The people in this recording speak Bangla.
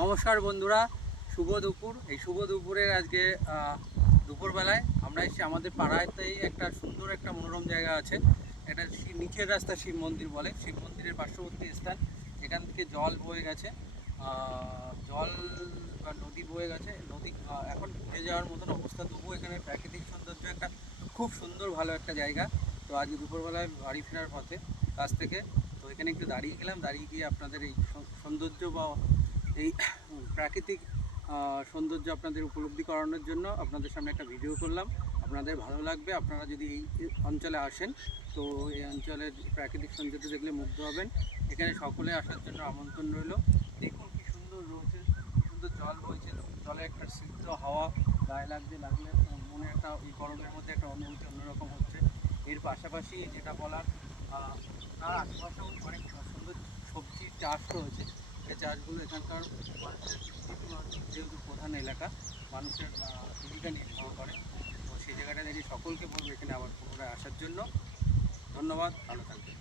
নমস্কার বন্ধুরা, শুভ দুপুর। এই শুভ দুপুরের আজকে দুপুরবেলায় আমরা এসেছি আমাদের পাড়াতেই একটা সুন্দর একটা মনোরম জায়গা আছে। এটা নিচের রাস্তা শিব মন্দির বলে, শিব মন্দিরের পার্শ্ববর্তী স্থান। এখান থেকে জল বয়ে গেছে, জল বা নদী বয়ে গেছে। নদী এখন ডুবে যাওয়ার মতন অবস্থা, তবুও এখানে প্রাকৃতিক সৌন্দর্য একটা খুব সুন্দর ভালো একটা জায়গা। তো আজকে দুপুরবেলায় বাড়ি ফেরার পথে কাছ থেকে তো এখানে একটু দাঁড়িয়ে গেলাম, দাঁড়িয়ে গিয়ে আপনাদের এই সৌন্দর্য বা এই প্রাকৃতিক সৌন্দর্য আপনাদের উপলব্ধি করানোর জন্য আপনাদের সামনে একটা ভিডিও করলাম। আপনাদের ভালো লাগবে। আপনারা যদি এই অঞ্চলে আসেন তো এই অঞ্চলের প্রাকৃতিক সৌন্দর্য দেখলে মুগ্ধ হবেন। এখানে সকলে আসার জন্য আমন্ত্রণ রইল। দেখুন কি সুন্দর রয়েছে, সুন্দর জল বইছে, জলে একটা সিদ্ধ হাওয়া গায়ে লাগলে মনে একটা এই গরমের মধ্যে একটা অনুভূতি অন্যরকম হচ্ছে। এর পাশাপাশি যেটা বলার, তার আশেপাশেও অনেক সুন্দর সবজির চাষ রয়েছে। এই চাষগুলো এখানকার মানুষের যেহেতু প্রধান এলাকা, মানুষের জীবিকা নির্বাহ করে। তো সেই জায়গাটা দেখে সকলকে বলবো এখানে আবার পুনরায় আসার জন্য। ধন্যবাদ, ভালো থাকবেন।